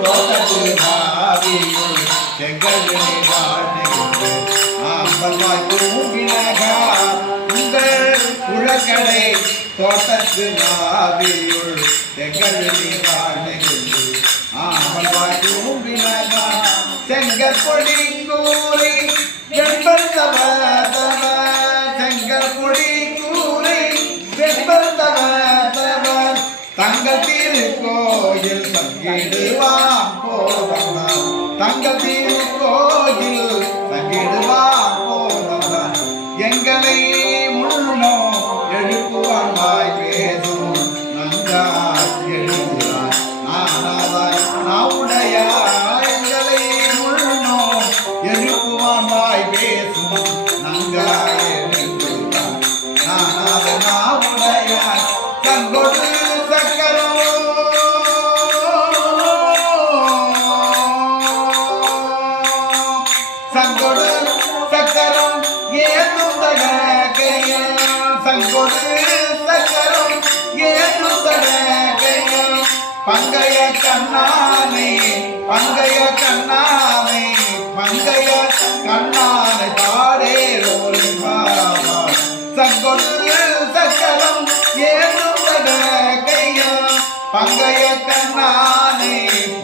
தோட்டத்தில் செங்கல்வினை வாழ்ந்து ஆம்பல்வாய் பூங்கினகா உங்கள் உழக்கடை தோட்டத்து நாவியுள் செங்கல்வினை வாழ்ந்து ஆம்பல்வாய் பூங்கினகா செங்கல் பொடி கூறி வெண்பல் தவ தவ செங்கல் பொடி கூறி வெண்பல் தவ தவ தங்கள் திருக்கோயில் சங்கிடுவான் போதவன் தங்கள் திருக்கோயில் சங்கிடுவான் போதவன் எங்களை முன்னோ எழுப்புவான் வாய் பேசும் நன்றாய் எழுதுவான் நானாதாய் நாவுடைய எங்களை முன்னோ எழுப்புவான் வாய் பேசும் நன்றாய் எழுதுவான் நானாத நாவுடைய கங்கொடு சங்கொடு சக்கரம் ஏதுதகையில் சங்கொடு சக்கரம் ஏதுதகையில் பங்கைய கண்ணானை பங்கைய கண்ணானை பங்கைய கண்ணானை பாடேரோரு பாபா சங்கொடு சக்கரம் ஏதுதகையில் பங்கைய கண்ணானை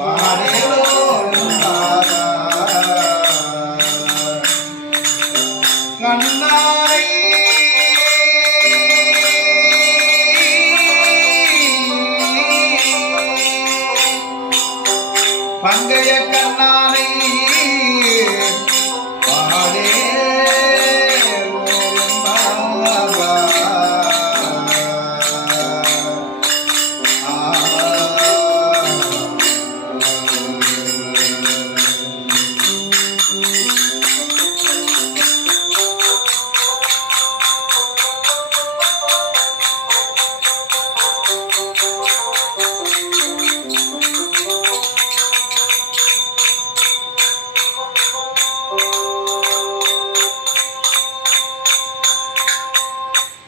பாடேரோரு பாபா கண்ணானை பங்கைய கண்ணானை